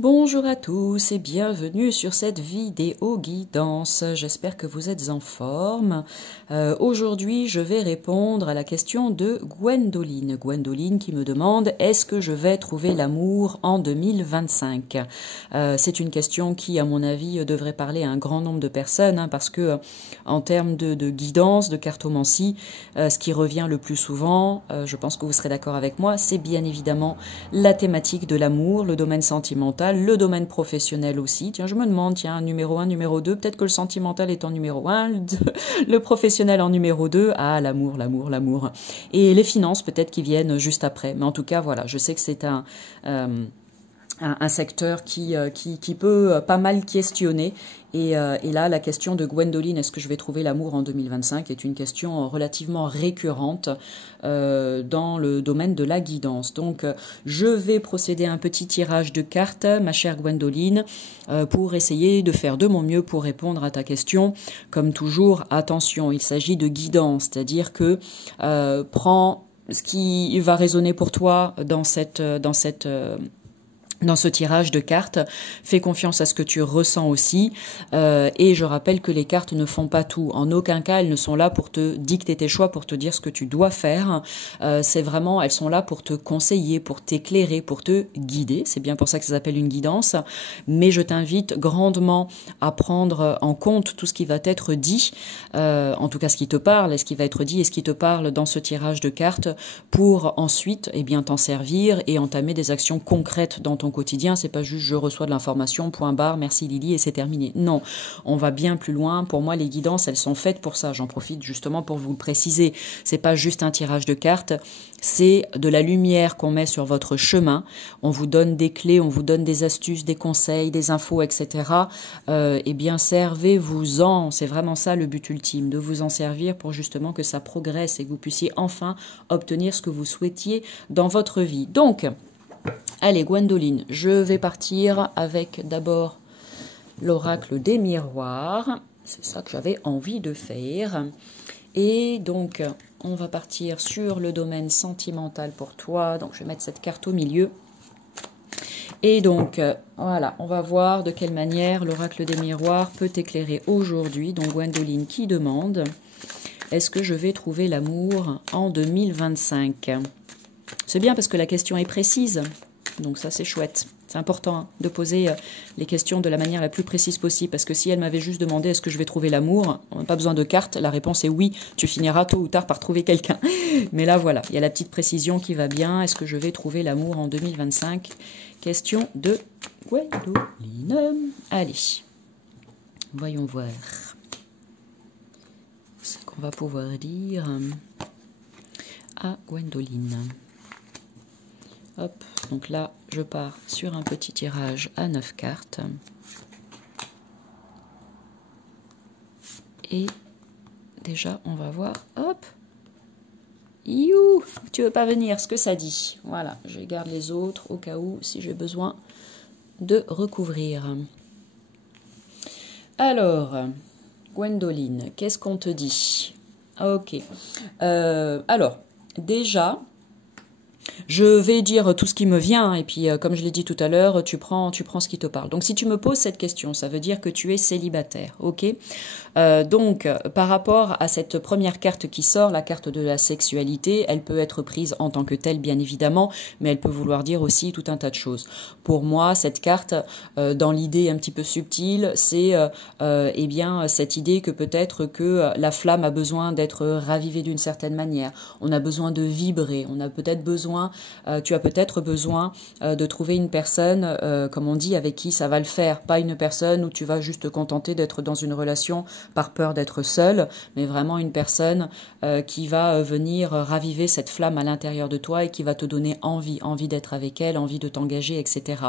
Bonjour à tous et bienvenue sur cette vidéo guidance. J'espère que vous êtes en forme. Aujourd'hui, je vais répondre à la question de Gwendoline. Gwendoline qui me demande « Est-ce que je vais trouver l'amour en 2025 ?» C'est une question qui, à mon avis, devrait parler à un grand nombre de personnes parce que, en termes de guidance, de cartomancie, ce qui revient le plus souvent, je pense que vous serez d'accord avec moi, c'est bien évidemment la thématique de l'amour, le domaine sentimental, le domaine professionnel aussi. Tiens, je me demande, tiens, numéro 1, numéro 2, peut-être que le sentimental est en numéro 1, le professionnel en numéro 2. Ah, l'amour, l'amour, l'amour. Et les finances, peut-être, qui viennent juste après. Mais en tout cas, voilà, je sais que c'est un secteur qui peut pas mal questionner. Et là, la question de Gwendoline, est-ce que je vais trouver l'amour en 2025, est une question relativement récurrente dans le domaine de la guidance. Donc, je vais procéder à un petit tirage de cartes, ma chère Gwendoline, pour essayer de faire de mon mieux pour répondre à ta question. Comme toujours, attention, il s'agit de guidance, c'est-à-dire que prends ce qui va résonner pour toi dans ce tirage de cartes, fais confiance à ce que tu ressens aussi, et je rappelle que les cartes ne font pas tout. En aucun cas, elles ne sont là pour te dicter tes choix, pour te dire ce que tu dois faire. C'est vraiment, elles sont là pour te conseiller, pour t'éclairer, pour te guider. C'est bien pour ça que ça s'appelle une guidance. Mais je t'invite grandement à prendre en compte tout ce qui va être dit, en tout cas ce qui te parle, et ce qui va être dit et ce qui te parle dans ce tirage de cartes, pour ensuite, t'en servir et entamer des actions concrètes dans ton quotidien. C'est pas juste je reçois de l'information, point barre, merci Lily et c'est terminé. Non, on va bien plus loin. Pour moi, les guidances, elles sont faites pour ça. J'en profite justement pour vous le préciser. C'est pas juste un tirage de cartes, c'est de la lumière qu'on met sur votre chemin. On vous donne des clés, on vous donne des astuces, des conseils, des infos, etc. Servez-vous-en. C'est vraiment ça le but ultime, de vous en servir pour justement que ça progresse et que vous puissiez enfin obtenir ce que vous souhaitiez dans votre vie. Donc, allez Gwendoline, je vais partir avec d'abord l'oracle des miroirs. C'est ça que j'avais envie de faire. Et donc, on va partir sur le domaine sentimental pour toi. Donc, je vais mettre cette carte au milieu. Et donc, voilà, on va voir de quelle manière l'oracle des miroirs peut t'éclairer aujourd'hui. Donc, Gwendoline qui demande, est-ce que je vais trouver l'amour en 2025 ? C'est bien parce que la question est précise, donc ça c'est chouette. C'est important de poser les questions de la manière la plus précise possible, parce que si elle m'avait juste demandé est-ce que je vais trouver l'amour, on n'a pas besoin de cartes, la réponse est oui, tu finiras tôt ou tard par trouver quelqu'un. Mais là voilà, il y a la petite précision qui va bien, est-ce que je vais trouver l'amour en 2025 ? Question de Gwendoline. Allez, voyons voir ce qu'on va pouvoir dire à Gwendoline. Hop, donc là, je pars sur un petit tirage à 9 cartes. Et déjà, on va voir, hop, you, tu veux pas venir, ce que ça dit. Voilà, je garde les autres au cas où, si j'ai besoin de recouvrir. Alors, Gwendoline, qu'est-ce qu'on te dit? Ok, alors, déjà... je vais dire tout ce qui me vient et puis comme je l'ai dit tout à l'heure, tu prends ce qui te parle. Donc si tu me poses cette question, ça veut dire que tu es célibataire, ok ? Donc par rapport à cette première carte qui sort, la carte de la sexualité, elle peut être prise en tant que telle bien évidemment, mais elle peut vouloir dire aussi tout un tas de choses. Pour moi, cette carte, dans l'idée un petit peu subtile, c'est cette idée que peut-être que la flamme a besoin d'être ravivée d'une certaine manière. On a besoin de vibrer, on a peut-être besoin, tu as peut-être besoin de trouver une personne, comme on dit, avec qui ça va le faire. Pas une personne où tu vas juste te contenter d'être dans une relation par peur d'être seule, mais vraiment une personne qui va venir raviver cette flamme à l'intérieur de toi et qui va te donner envie d'être avec elle, envie de t'engager, etc.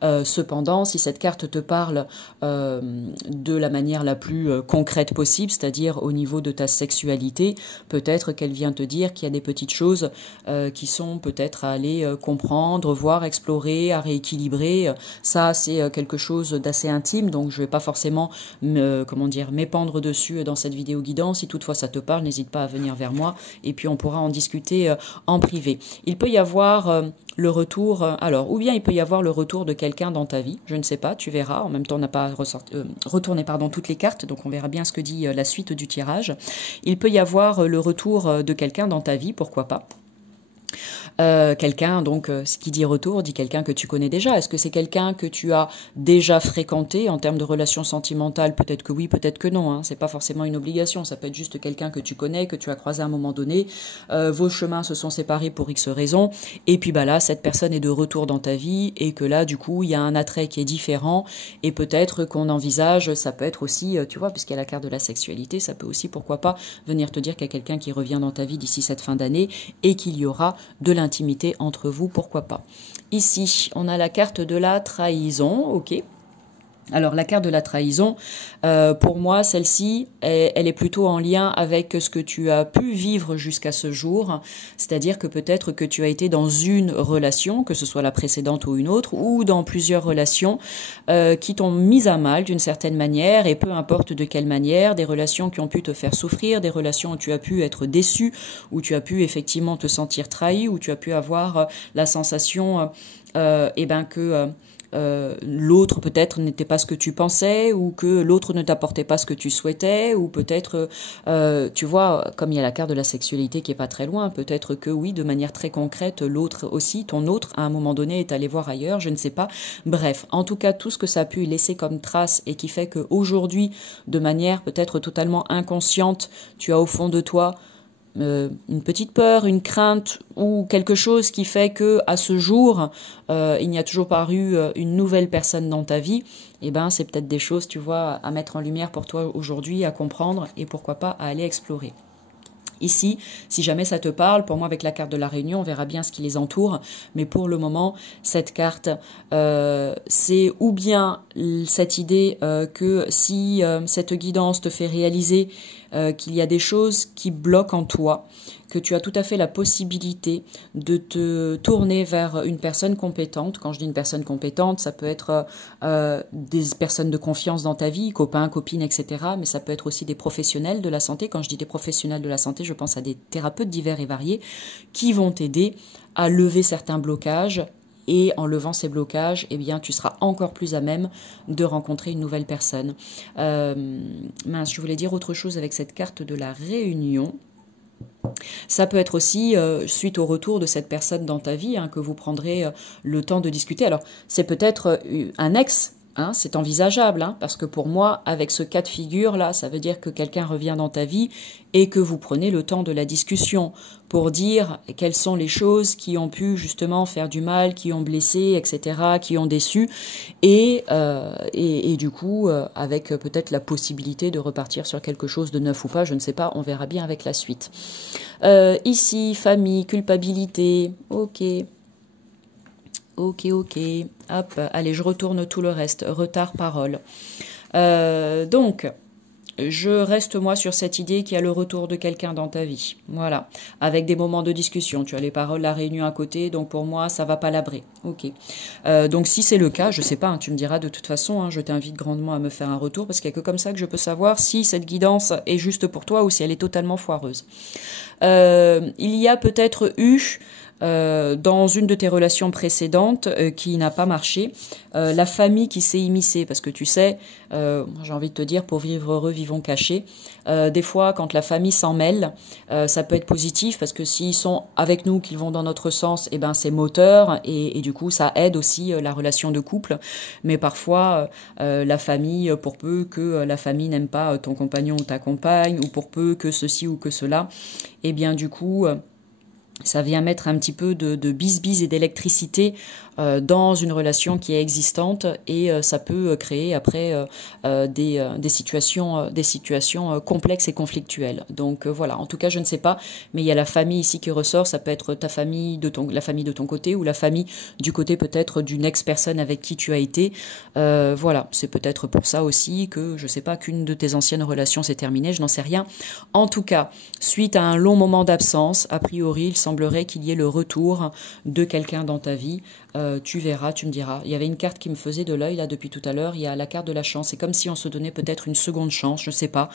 Cependant, si cette carte te parle de la manière la plus concrète possible, c'est-à-dire au niveau de ta sexualité, peut-être qu'elle vient te dire qu'il y a des petites choses qui sont peut-être peut-être à aller comprendre, voir, explorer, à rééquilibrer. Ça, c'est quelque chose d'assez intime, donc je vais pas forcément m'épandre dessus dans cette vidéo guidance. Si toutefois ça te parle, n'hésite pas à venir vers moi et puis on pourra en discuter en privé. Il peut y avoir le retour, alors, ou bien il peut y avoir le retour de quelqu'un dans ta vie, je ne sais pas, tu verras. En même temps, on n'a pas retourné toutes les cartes, donc on verra bien ce que dit la suite du tirage. Il peut y avoir le retour de quelqu'un dans ta vie, pourquoi pas. Quelqu'un, donc, ce qui dit retour, dit quelqu'un que tu connais déjà. Est-ce que c'est quelqu'un que tu as déjà fréquenté en termes de relations sentimentales? Peut-être que oui, peut-être que non. Hein. C'est pas forcément une obligation. Ça peut être juste quelqu'un que tu connais, que tu as croisé à un moment donné. Vos chemins se sont séparés pour X raisons. Et puis bah là, cette personne est de retour dans ta vie et que là, du coup, il y a un attrait qui est différent. Et peut-être qu'on envisage, ça peut être aussi, tu vois, puisqu'il y a la carte de la sexualité, ça peut aussi, pourquoi pas, venir te dire qu'il y a quelqu'un qui revient dans ta vie d'ici cette fin d'année et qu'il y aura de l'intimité entre vous, pourquoi pas. Ici, on a la carte de la trahison, ok. Alors la carte de la trahison, pour moi, celle-ci, elle est plutôt en lien avec ce que tu as pu vivre jusqu'à ce jour, c'est-à-dire que peut-être que tu as été dans une relation, que ce soit la précédente ou une autre, ou dans plusieurs relations qui t'ont mis à mal d'une certaine manière, et peu importe de quelle manière, des relations qui ont pu te faire souffrir, des relations où tu as pu être déçu, où tu as pu effectivement te sentir trahi, où tu as pu avoir la sensation que l'autre peut-être n'était pas ce que tu pensais ou que l'autre ne t'apportait pas ce que tu souhaitais ou peut-être, tu vois, comme il y a la carte de la sexualité qui est pas très loin, peut-être que oui, de manière très concrète, l'autre aussi, ton autre, à un moment donné, est allé voir ailleurs, je ne sais pas. Bref, en tout cas, tout ce que ça a pu laisser comme trace et qui fait qu'aujourd'hui, de manière peut-être totalement inconsciente, tu as au fond de toi une petite peur, une crainte ou quelque chose qui fait que à ce jour il n'y a toujours pas eu une nouvelle personne dans ta vie, et ben c'est peut-être des choses, tu vois, à mettre en lumière pour toi aujourd'hui, à comprendre et pourquoi pas à aller explorer. Ici, si jamais ça te parle, pour moi avec la carte de la Réunion, on verra bien ce qui les entoure, mais pour le moment, cette carte, c'est ou bien cette idée que si cette guidance te fait réaliser qu'il y a des choses qui bloquent en toi, que tu as tout à fait la possibilité de te tourner vers une personne compétente. Quand je dis une personne compétente, ça peut être des personnes de confiance dans ta vie, copains, copines, etc. Mais ça peut être aussi des professionnels de la santé. Quand je dis des professionnels de la santé, je pense à des thérapeutes divers et variés qui vont t'aider à lever certains blocages. Et en levant ces blocages, eh bien, tu seras encore plus à même de rencontrer une nouvelle personne. Mince, je voulais dire autre chose avec cette carte de la Réunion. Ça peut être aussi suite au retour de cette personne dans ta vie que vous prendrez le temps de discuter. Alors, c'est peut-être un ex, c'est envisageable, parce que pour moi, avec ce cas de figure-là, ça veut dire que quelqu'un revient dans ta vie et que vous prenez le temps de la discussion pour dire quelles sont les choses qui ont pu justement faire du mal, qui ont blessé, etc., qui ont déçu, et du coup, avec peut-être la possibilité de repartir sur quelque chose de neuf ou pas, je ne sais pas, on verra bien avec la suite. Ici, famille, culpabilité, ok. Ok, hop, allez, je retourne tout le reste, retard, parole. Donc, je reste moi sur cette idée qu'il y a le retour de quelqu'un dans ta vie, voilà, avec des moments de discussion, tu as les paroles, la réunion à côté, donc pour moi, ça va palabrer, ok. Donc si c'est le cas, je sais pas, tu me diras de toute façon, je t'invite grandement à me faire un retour, parce qu'il n'y a que comme ça que je peux savoir si cette guidance est juste pour toi ou si elle est totalement foireuse. Il y a peut-être eu... dans une de tes relations précédentes qui n'a pas marché, la famille qui s'est immiscée, parce que tu sais, j'ai envie de te dire, pour vivre heureux, vivons cachés. Des fois, quand la famille s'en mêle, ça peut être positif, parce que s'ils sont avec nous, qu'ils vont dans notre sens, eh ben c'est moteur, et du coup, ça aide aussi la relation de couple. Mais parfois, la famille, pour peu que la famille n'aime pas ton compagnon ou ta compagne, ou pour peu que ceci ou que cela, eh bien du coup... ça vient mettre un petit peu de bise-bise et d'électricité dans une relation qui est existante et ça peut créer après des situations complexes et conflictuelles. Donc voilà, en tout cas je ne sais pas, mais il y a la famille ici qui ressort, ça peut être ta famille la famille de ton côté ou la famille du côté peut-être d'une ex-personne avec qui tu as été. Voilà, c'est peut-être pour ça aussi que je sais pas qu'une de tes anciennes relations s'est terminée, je n'en sais rien. En tout cas, suite à un long moment d'absence, a priori il semblerait qu'il y ait le retour de quelqu'un dans ta vie. Tu verras, tu me diras. Il y avait une carte qui me faisait de l'œil là depuis tout à l'heure, il y a la carte de la chance, c'est comme si on se donnait peut-être une seconde chance, je sais pas.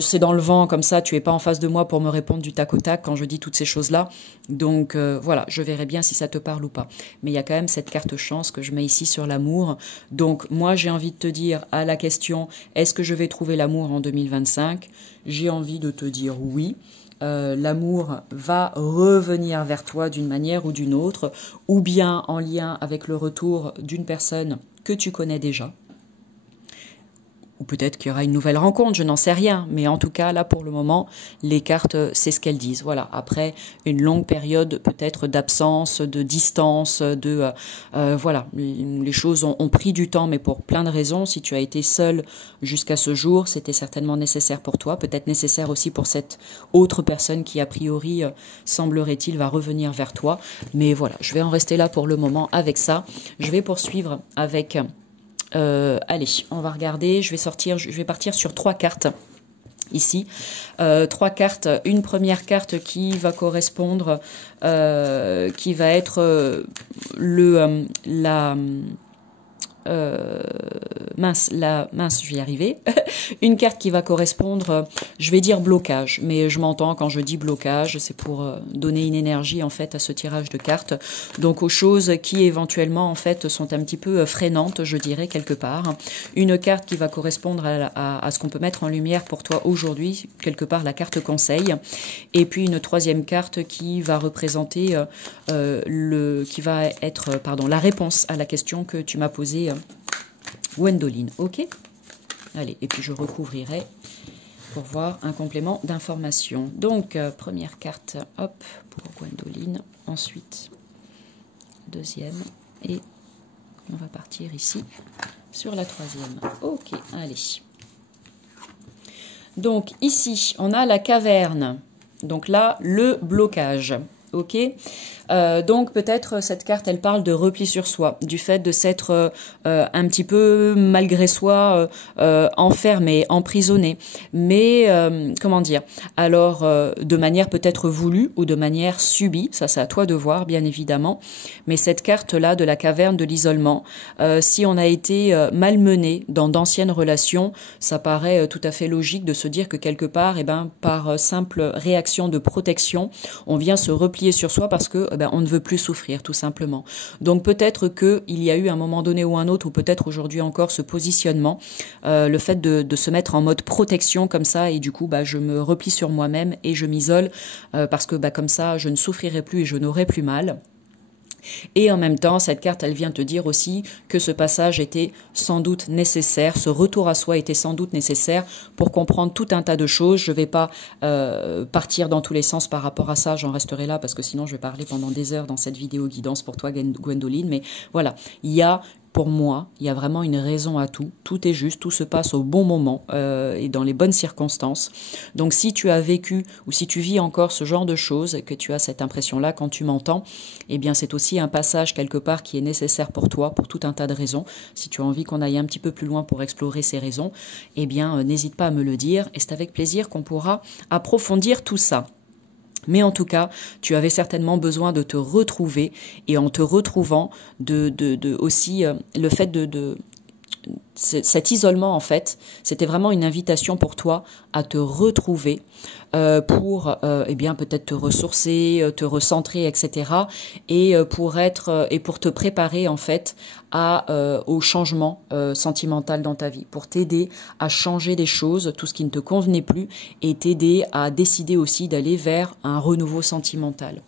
C'est dans le vent comme ça, tu es pas en face de moi pour me répondre du tac au tac quand je dis toutes ces choses-là. Donc voilà, je verrai bien si ça te parle ou pas. Mais il y a quand même cette carte chance que je mets ici sur l'amour. Donc moi j'ai envie de te dire à la question, est-ce que je vais trouver l'amour en 2025 ? J'ai envie de te dire oui. L'amour va revenir vers toi d'une manière ou d'une autre, ou bien en lien avec le retour d'une personne que tu connais déjà. Ou peut-être qu'il y aura une nouvelle rencontre, je n'en sais rien. Mais en tout cas, là, pour le moment, les cartes, c'est ce qu'elles disent. Voilà. Après une longue période peut-être d'absence, de distance, voilà. Les choses ont pris du temps, mais pour plein de raisons. Si tu as été seul jusqu'à ce jour, c'était certainement nécessaire pour toi. Peut-être nécessaire aussi pour cette autre personne qui, a priori, semblerait-il, va revenir vers toi. Mais voilà, je vais en rester là pour le moment avec ça. Je vais poursuivre avec... allez, on va regarder, je vais partir sur 3 cartes ici. 3 cartes, une première carte qui va correspondre, qui va être mince, je vais y arriver. Une carte qui va correspondre, je vais dire blocage, mais je m'entends quand je dis blocage, c'est pour donner une énergie en fait à ce tirage de cartes. Donc aux choses qui éventuellement en fait sont un petit peu freinantes, je dirais quelque part. Une carte qui va correspondre à ce qu'on peut mettre en lumière pour toi aujourd'hui, quelque part la carte conseil. Et puis une troisième carte qui va représenter la réponse à la question que tu m'as posée. Gwendoline, ok? Allez, et puis je recouvrirai pour voir un complément d'information. Donc, première carte, hop, pour Gwendoline. Ensuite, deuxième. Et on va partir ici sur la troisième. Ok, allez. Donc, ici, on a la caverne. Donc là, le blocage. Ok, donc peut-être cette carte, elle parle de repli sur soi, du fait de s'être un petit peu malgré soi enfermé, emprisonné. Mais comment dire ? Alors de manière peut-être voulue ou de manière subie, ça c'est à toi de voir bien évidemment. Mais cette carte-là de la caverne de l'isolement, si on a été malmené dans d'anciennes relations, ça paraît tout à fait logique de se dire que quelque part, par simple réaction de protection, on vient se replier sur soi parce que on ne veut plus souffrir tout simplement. Donc peut-être qu'il y a eu un moment donné ou un autre, ou peut-être aujourd'hui encore ce positionnement, le fait de se mettre en mode protection comme ça, et du coup je me replie sur moi-même et je m'isole parce que comme ça je ne souffrirai plus et je n'aurai plus mal. Et en même temps, cette carte, elle vient te dire aussi que ce passage était sans doute nécessaire, ce retour à soi était sans doute nécessaire pour comprendre tout un tas de choses. Je ne vais pas partir dans tous les sens par rapport à ça, j'en resterai là parce que sinon je vais parler pendant des heures dans cette vidéo guidance pour toi, Gwendoline. Mais voilà, pour moi, il y a vraiment une raison à tout. Tout est juste, tout se passe au bon moment et dans les bonnes circonstances. Donc si tu as vécu ou si tu vis encore ce genre de choses et que tu as cette impression-là quand tu m'entends, eh bien c'est aussi un passage quelque part qui est nécessaire pour toi, pour tout un tas de raisons. Si tu as envie qu'on aille un petit peu plus loin pour explorer ces raisons, eh bien n'hésite pas à me le dire et c'est avec plaisir qu'on pourra approfondir tout ça. Mais en tout cas, tu avais certainement besoin de te retrouver et en te retrouvant, aussi le fait cet isolement en fait, c'était vraiment une invitation pour toi à te retrouver pour peut-être te ressourcer, te recentrer, etc. Et pour te préparer en fait au changement sentimental dans ta vie, pour t'aider à changer des choses, tout ce qui ne te convenait plus, et t'aider à décider aussi d'aller vers un renouveau sentimental.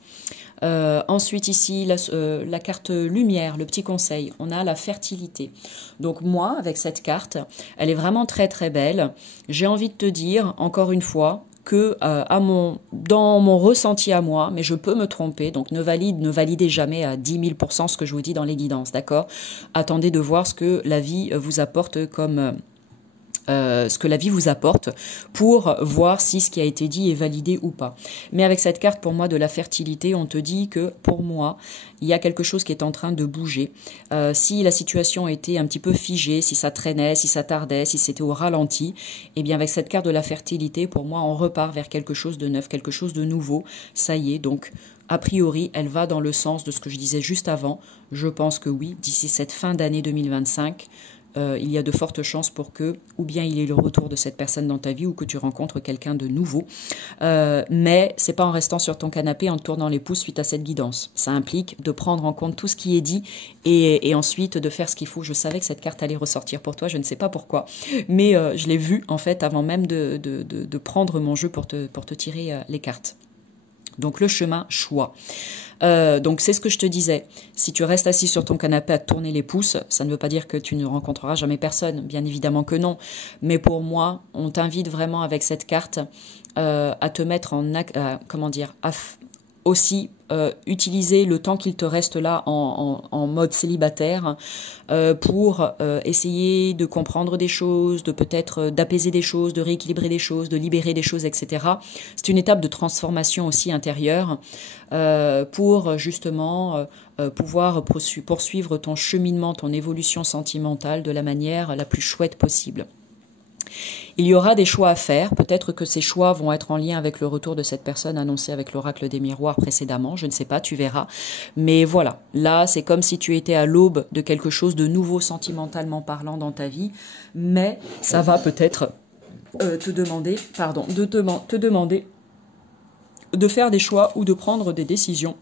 Ensuite ici, la carte lumière, le petit conseil, on a la fertilité. Donc moi, avec cette carte, elle est vraiment très très belle. J'ai envie de te dire, encore une fois, que dans mon ressenti à moi, mais je peux me tromper, donc ne validez jamais à 10 000% ce que je vous dis dans les guidances, d'accord? Attendez de voir ce que la vie vous apporte comme... ce que la vie vous apporte pour voir si ce qui a été dit est validé ou pas. Mais avec cette carte, pour moi, de la fertilité, on te dit que, pour moi, il y a quelque chose qui est en train de bouger. Si la situation était un petit peu figée, si ça traînait, si ça tardait, si c'était au ralenti, eh bien, avec cette carte de la fertilité, pour moi, on repart vers quelque chose de neuf, quelque chose de nouveau. Ça y est, donc... A priori, elle va dans le sens de ce que je disais juste avant. Je pense que oui, d'ici cette fin d'année 2025, il y a de fortes chances pour que, ou bien il y ait le retour de cette personne dans ta vie, ou que tu rencontres quelqu'un de nouveau. Mais c'est pas en restant sur ton canapé, en te tournant les pouces suite à cette guidance. Ça implique de prendre en compte tout ce qui est dit et ensuite de faire ce qu'il faut. Je savais que cette carte allait ressortir pour toi, je ne sais pas pourquoi. Mais je l'ai vue, en fait, avant même de prendre mon jeu pour te tirer les cartes. Donc le chemin, choix. Donc c'est ce que je te disais. Si tu restes assis sur ton canapé à te tourner les pouces, ça ne veut pas dire que tu ne rencontreras jamais personne. Bien évidemment que non. Mais pour moi, on t'invite vraiment avec cette carte à te mettre en... comment dire, aussi utiliser le temps qu'il te reste là en mode célibataire pour essayer de comprendre des choses, de peut-être d'apaiser des choses, de rééquilibrer des choses, de libérer des choses, etc. C'est une étape de transformation aussi intérieure pour justement pouvoir poursuivre ton cheminement, ton évolution sentimentale de la manière la plus chouette possible. Il y aura des choix à faire, peut-être que ces choix vont être en lien avec le retour de cette personne annoncée avec l'oracle des miroirs précédemment, je ne sais pas, tu verras. Mais voilà, là c'est comme si tu étais à l'aube de quelque chose de nouveau sentimentalement parlant dans ta vie, mais ça va peut-être te demander de faire des choix ou de prendre des décisions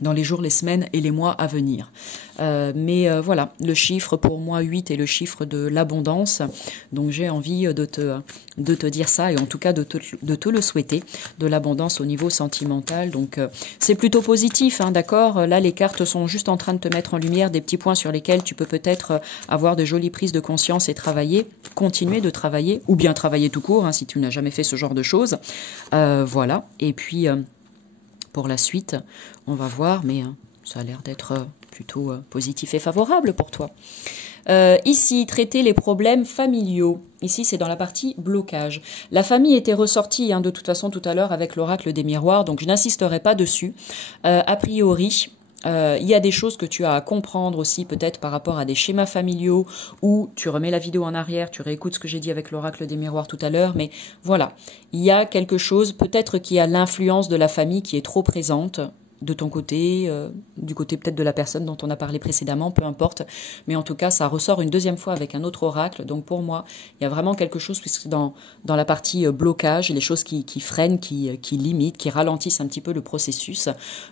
dans les jours, les semaines et les mois à venir. Mais voilà, le chiffre pour moi 8 est le chiffre de l'abondance. Donc j'ai envie de te dire ça et en tout cas de te le souhaiter, de l'abondance au niveau sentimental. Donc c'est plutôt positif, hein, d'accord? Là, les cartes sont juste en train de te mettre en lumière des petits points sur lesquels tu peux peut-être avoir de jolies prises de conscience et travailler, continuer de travailler, ou bien travailler tout court, hein, si tu n'as jamais fait ce genre de choses. Voilà, et puis... pour la suite, on va voir, mais ça a l'air d'être plutôt positif et favorable pour toi. Ici, traiter les problèmes familiaux. Ici, c'est dans la partie blocage. La famille était ressortie, hein, de toute façon, tout à l'heure avec l'oracle des miroirs, donc je n'insisterai pas dessus. A priori... il y a des choses que tu as à comprendre aussi peut-être par rapport à des schémas familiaux où tu remets la vidéo en arrière, tu réécoutes ce que j'ai dit avec l'oracle des miroirs tout à l'heure, mais voilà, il y a quelque chose peut-être qui a l'influence de la famille qui est trop présente de ton côté, du côté peut-être de la personne dont on a parlé précédemment, peu importe, mais en tout cas ça ressort une deuxième fois avec un autre oracle, donc pour moi il y a vraiment quelque chose puisque dans la partie blocage, les choses qui freinent, qui limitent, qui ralentissent un petit peu le processus,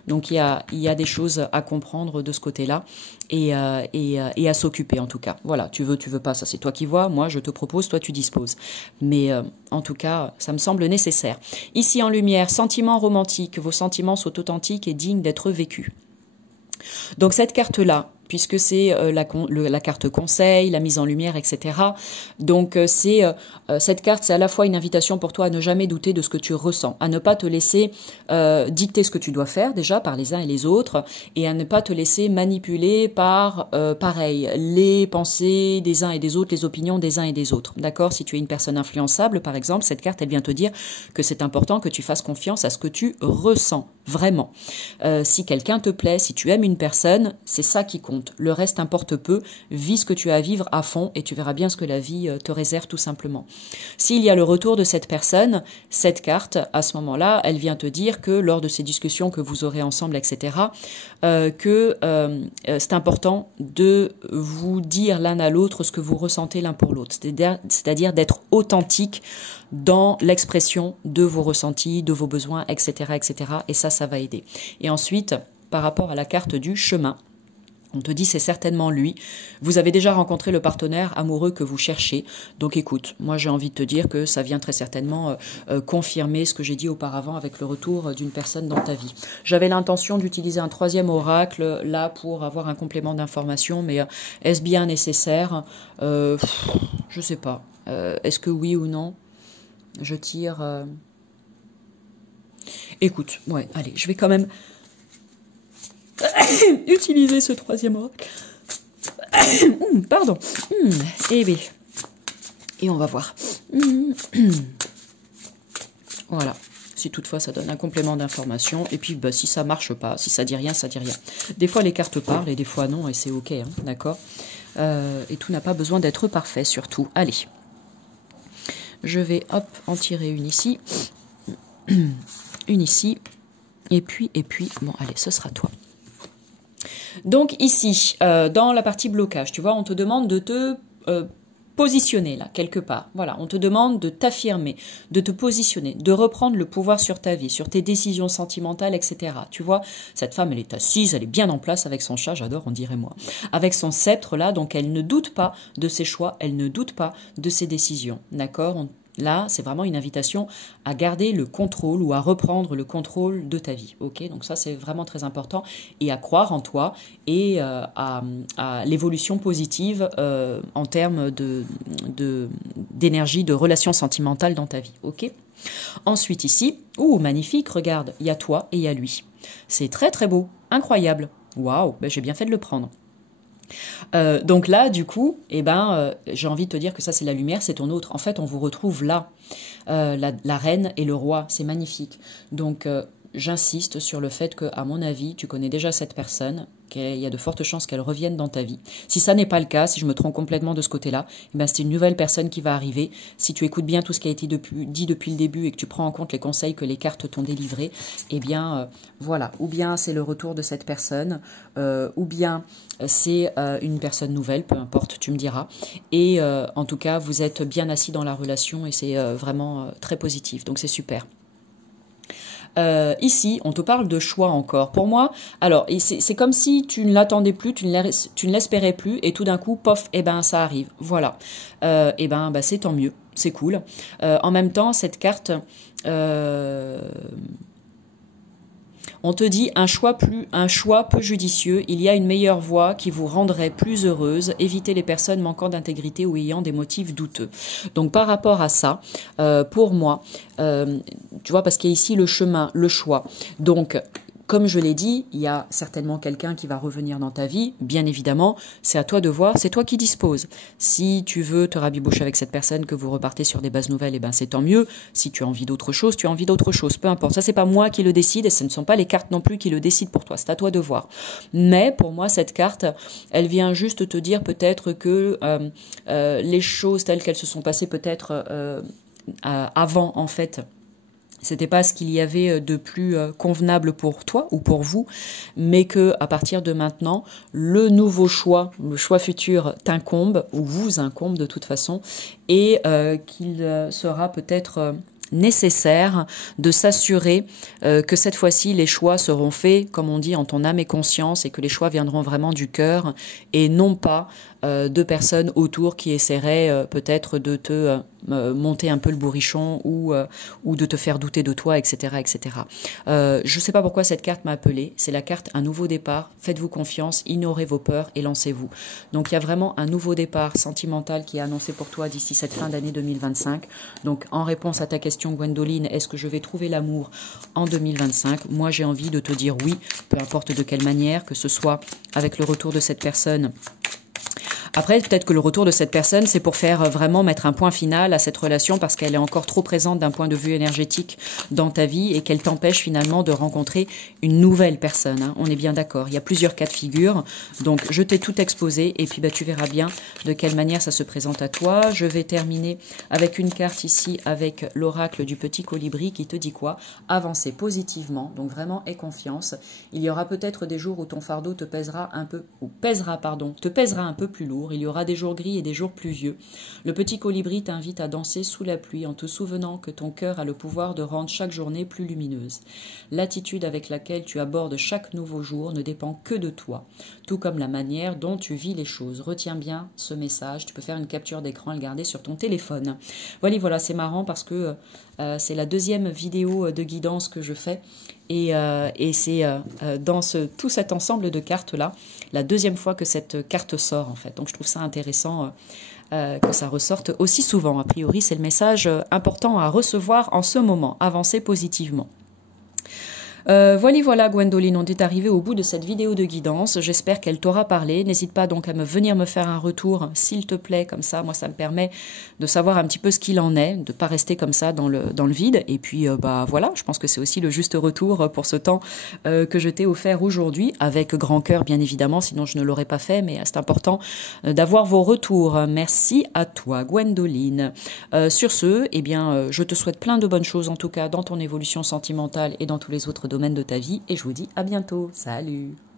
donc il y a des choses à comprendre de ce côté-là et à s'occuper en tout cas. Voilà, tu veux pas, ça c'est toi qui vois, moi je te propose, toi tu disposes, mais en tout cas ça me semble nécessaire. Ici en lumière, sentiments romantiques, vos sentiments sont authentiques et dignes d'être vécus. Donc cette carte-là, puisque c'est la carte conseil, la mise en lumière, etc. Donc cette carte, c'est à la fois une invitation pour toi à ne jamais douter de ce que tu ressens, à ne pas te laisser dicter ce que tu dois faire déjà par les uns et les autres, et à ne pas te laisser manipuler par, pareil, les pensées des uns et des autres, les opinions des uns et des autres. D'accord? Si tu es une personne influençable, par exemple, cette carte, elle vient te dire que c'est important que tu fasses confiance à ce que tu ressens, vraiment. Si quelqu'un te plaît, si tu aimes une personne, c'est ça qui compte. Le reste importe peu, vis ce que tu as à vivre à fond et tu verras bien ce que la vie te réserve tout simplement. S'il y a le retour de cette personne, cette carte, à ce moment-là, elle vient te dire que lors de ces discussions que vous aurez ensemble, etc., c'est important de vous dire l'un à l'autre ce que vous ressentez l'un pour l'autre, c'est-à-dire d'être authentique dans l'expression de vos ressentis, de vos besoins, etc., etc., et ça va aider. Et ensuite, par rapport à la carte du chemin, on te dit c'est certainement lui. Vous avez déjà rencontré le partenaire amoureux que vous cherchez. Donc écoute, moi j'ai envie de te dire que ça vient très certainement confirmer ce que j'ai dit auparavant avec le retour d'une personne dans ta vie. J'avais l'intention d'utiliser un troisième oracle là pour avoir un complément d'information, mais est-ce bien nécessaire? Je sais pas. Est-ce que oui ou non? Je tire Écoute, ouais, allez, je vais quand même utiliser ce troisième oracle. Pardon. Et bien. Et on va voir. Voilà. Si toutefois ça donne un complément d'information. Et puis bah, si ça marche pas, si ça dit rien, ça dit rien. Des fois les cartes parlent et des fois non, et c'est ok, hein, d'accord. Et tout n'a pas besoin d'être parfait surtout. Allez. Je vais hop en tirer une ici. Une ici. Et puis, bon allez, ce sera toi. Donc ici, dans la partie blocage, tu vois, on te demande de te positionner là, quelque part. Voilà, on te demande de t'affirmer, de te positionner, de reprendre le pouvoir sur ta vie, sur tes décisions sentimentales, etc. Tu vois, cette femme, elle est assise, elle est bien en place avec son chat, j'adore, on dirait moi. Avec son sceptre là, donc elle ne doute pas de ses choix, elle ne doute pas de ses décisions. D'accord ? Là, c'est vraiment une invitation à garder le contrôle ou à reprendre le contrôle de ta vie. Ok, donc ça, c'est vraiment très important et à croire en toi et à l'évolution positive en termes d'énergie, de relations sentimentales dans ta vie. Ok. Ensuite ici, magnifique, regarde, il y a toi et il y a lui. C'est très très beau, incroyable. Waouh, ben, j'ai bien fait de le prendre. Donc là, du coup, j'ai envie de te dire que ça, c'est la lumière, c'est ton autre. En fait, on vous retrouve là, la reine et le roi, c'est magnifique. Donc, j'insiste sur le fait que, à mon avis, tu connais déjà cette personne, qu'il y a de fortes chances qu'elle revienne dans ta vie. Si ça n'est pas le cas, si je me trompe complètement de ce côté-là, c'est une nouvelle personne qui va arriver. Si tu écoutes bien tout ce qui a été dit depuis le début et que tu prends en compte les conseils que les cartes t'ont délivrés, voilà. Ou bien c'est le retour de cette personne, ou bien c'est une personne nouvelle, peu importe, tu me diras. Et en tout cas, vous êtes bien assis dans la relation et c'est vraiment très positif. Donc c'est super. Ici, on te parle de choix encore. Pour moi, alors, c'est comme si tu ne l'attendais plus, tu ne l'espérais plus, et tout d'un coup, pof, ça arrive. Voilà. C'est tant mieux, c'est cool. En même temps, cette carte, on te dit un choix peu judicieux, il y a une meilleure voie qui vous rendrait plus heureuse, évitez les personnes manquant d'intégrité ou ayant des motifs douteux. Donc par rapport à ça, pour moi, tu vois, parce qu'il y a ici le chemin, le choix. Donc, comme je l'ai dit, il y a certainement quelqu'un qui va revenir dans ta vie. Bien évidemment, c'est à toi de voir, c'est toi qui disposes. Si tu veux te rabibocher avec cette personne, que vous repartez sur des bases nouvelles, c'est tant mieux. Si tu as envie d'autre chose, tu as envie d'autre chose. Peu importe. Ça, c'est pas moi qui le décide et ce ne sont pas les cartes non plus qui le décident pour toi. C'est à toi de voir. Mais pour moi, cette carte, elle vient juste te dire peut-être que les choses telles qu'elles se sont passées peut-être avant, en fait, c'était pas ce qu'il y avait de plus convenable pour toi ou pour vous, mais que à partir de maintenant, le nouveau choix, le choix futur t'incombe ou vous incombe de toute façon, et qu'il sera peut-être nécessaire de s'assurer que cette fois-ci les choix seront faits, comme on dit, en ton âme et conscience, et que les choix viendront vraiment du cœur et non pas de personnes autour qui essaieraient peut-être de te monter un peu le bourrichon ou de te faire douter de toi, etc. etc. Je ne sais pas pourquoi cette carte m'a appelée. C'est la carte un nouveau départ. Faites-vous confiance, ignorez vos peurs et lancez-vous. Donc il y a vraiment un nouveau départ sentimental qui est annoncé pour toi d'ici cette fin d'année 2025. Donc en réponse à ta question, Gwendoline, est-ce que je vais trouver l'amour en 2025? Moi j'ai envie de te dire oui, peu importe de quelle manière, que ce soit avec le retour de cette personne. Après, peut-être que le retour de cette personne, c'est pour faire vraiment mettre un point final à cette relation parce qu'elle est encore trop présente d'un point de vue énergétique dans ta vie et qu'elle t'empêche finalement de rencontrer une nouvelle personne. Hein. On est bien d'accord. Il y a plusieurs cas de figure. Donc, je t'ai tout exposé et puis tu verras bien de quelle manière ça se présente à toi. Je vais terminer avec une carte ici avec l'oracle du petit colibri qui te dit quoi? Avancer positivement. Donc, vraiment, aie confiance. Il y aura peut-être des jours où ton fardeau te pèsera un peu, te pèsera un peu plus lourd. Il y aura des jours gris et des jours pluvieux. Le petit colibri t'invite à danser sous la pluie en te souvenant que ton cœur a le pouvoir de rendre chaque journée plus lumineuse. L'attitude avec laquelle tu abordes chaque nouveau jour ne dépend que de toi, tout comme la manière dont tu vis les choses. Retiens bien ce message. Tu peux faire une capture d'écran et le garder sur ton téléphone. Voilà, c'est marrant parce que c'est la deuxième vidéo de guidance que je fais. Et c'est dans tout cet ensemble de cartes-là, la deuxième fois que cette carte sort, en fait. Donc, je trouve ça intéressant que ça ressorte aussi souvent. A priori, c'est le message important à recevoir en ce moment. Avancer positivement. Voilà Gwendoline, on est arrivé au bout de cette vidéo de guidance. J'espère qu'elle t'aura parlé. N'hésite pas donc à venir me faire un retour, s'il te plaît, comme ça. Moi, ça me permet de savoir un petit peu ce qu'il en est, de pas rester comme ça dans le vide. Et puis, voilà, je pense que c'est aussi le juste retour pour ce temps que je t'ai offert aujourd'hui, avec grand cœur, bien évidemment, sinon je ne l'aurais pas fait, mais c'est important d'avoir vos retours. Merci à toi, Gwendoline. Sur ce, eh bien, je te souhaite plein de bonnes choses, en tout cas, dans ton évolution sentimentale et dans tous les autres domaines de ta vie, et je vous dis à bientôt. Salut!